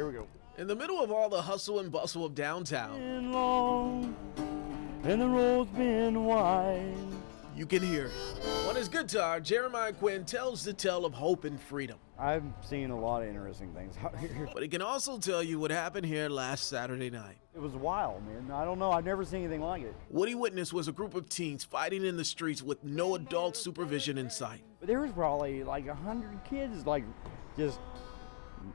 here we go. In the middle of all the hustle and bustle of downtown, Been long, and the road's been wide. you can hear it. On his guitar, Jeremiah Quinn tells the tale of hope and freedom. I've seen a lot of interesting things out here. But he can also tell you what happened here last Saturday night. It was wild, man. I don't know. I've never seen anything like it. What he witnessed was a group of teens fighting in the streets with no adult supervision in sight. But there was probably like 100 kids, like, just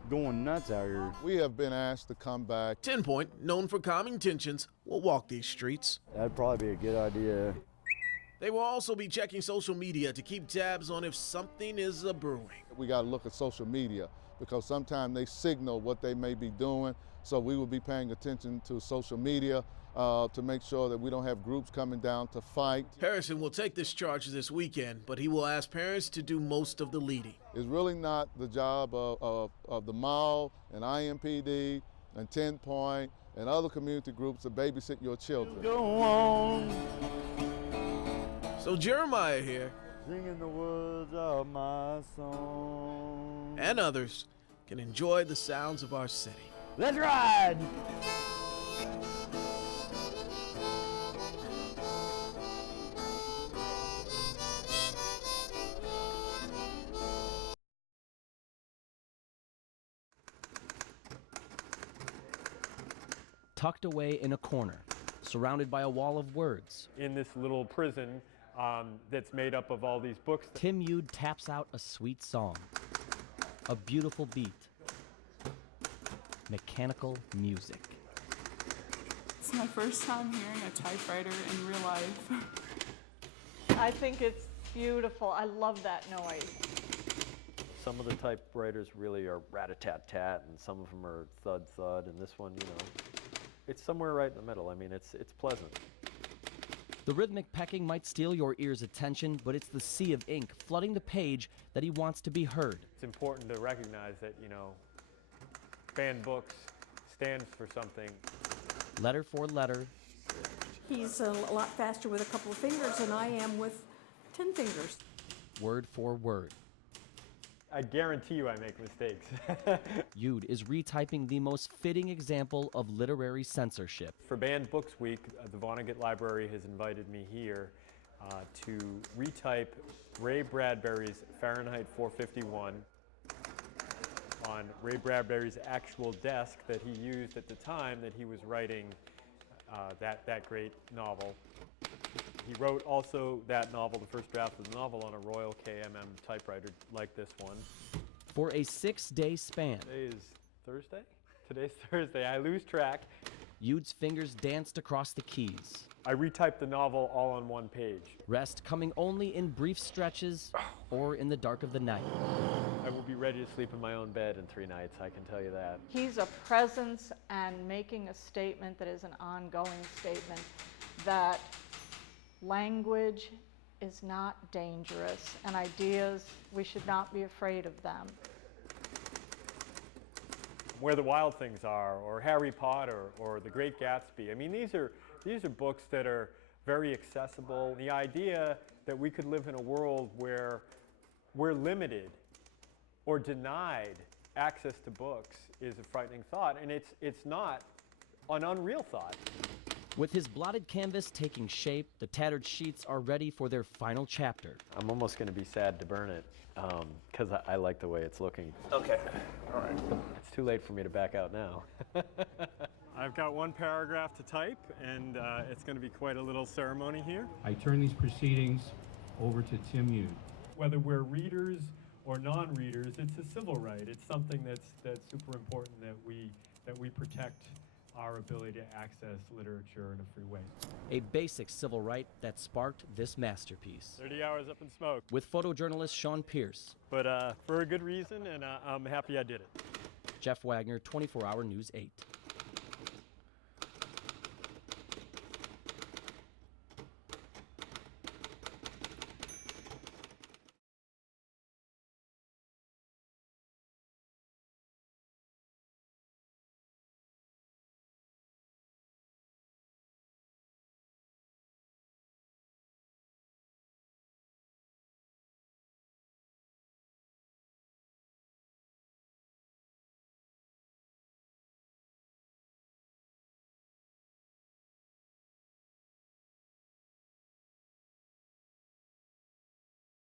going nuts out here. We have been asked to come back. 10 Point, known for calming tensions, will walk these streets. That'd probably be a good idea. They will also be checking social media to keep tabs on if something is brewing. We got to look at social media because sometimes they signal what they may be doing. So we will be paying attention to social media to make sure that we don't have groups coming down to fight. Harrison will take this charge this weekend, but he will ask parents to do most of the leading. It's really not the job of the mall and IMPD and 10 Point and other community groups to babysit your children. Go on, So Jeremiah here, singing the words of my song. and others, can enjoy the sounds of our city. Let's ride! Tucked away in a corner, surrounded by a wall of words, In this little prison that's made up of all these books. Tim Yude taps out a sweet song, a beautiful beat, mechanical music. It's my first time hearing a typewriter in real life. I think it's beautiful. I love that noise. Some of the typewriters really are rat-a-tat-tat, and some of them are thud-thud, and this one, you know, it's somewhere right in the middle. I mean, it's pleasant. The rhythmic pecking might steal your ear's attention, but it's the sea of ink flooding the page that he wants to be heard. It's important to recognize that, you know, banned books stands for something. Letter for letter, He's a lot faster with a couple of fingers than I am with 10 fingers. word for word. I guarantee you I make mistakes. Yude is retyping the most fitting example of literary censorship. For Banned Books Week, the Vonnegut Library has invited me here to retype Ray Bradbury's Fahrenheit 451 on Ray Bradbury's actual desk that he used at the time that he was writing that great novel. He wrote also that novel, the first draft of the novel, on a Royal KMM typewriter like this one. For a 6-day span, Today is Thursday? Today's Thursday. I lose track. Yude's fingers danced across the keys. I retyped the novel all on one page. Rest coming only in brief stretches or in the dark of the night. I will be ready to sleep in my own bed in 3 nights, I can tell you that. He's a presence and making a statement that is an ongoing statement that language is not dangerous, and ideas, we should not be afraid of them. Where the Wild Things Are, or Harry Potter, or The Great Gatsby. I mean, these are books that are very accessible. The idea that we could live in a world where we're limited or denied access to books is a frightening thought, and it's not an unreal thought. With his blotted canvas taking shape, the tattered sheets are ready for their final chapter. I'm almost going to be sad to burn it because I like the way it's looking. Okay, all right. It's too late for me to back out now. I've got one paragraph to type, and it's going to be quite a little ceremony here. I turn these proceedings over to Tim Yude. Whether we're readers or non-readers, it's a civil right. It's something that's super important that we protect our ability to access literature in a free way. A basic civil right that sparked this masterpiece. 30 hours up in smoke. With photojournalist Sean Pierce. But for a good reason, and I'm happy I did it. Jeff Wagner, 24 Hour News 8.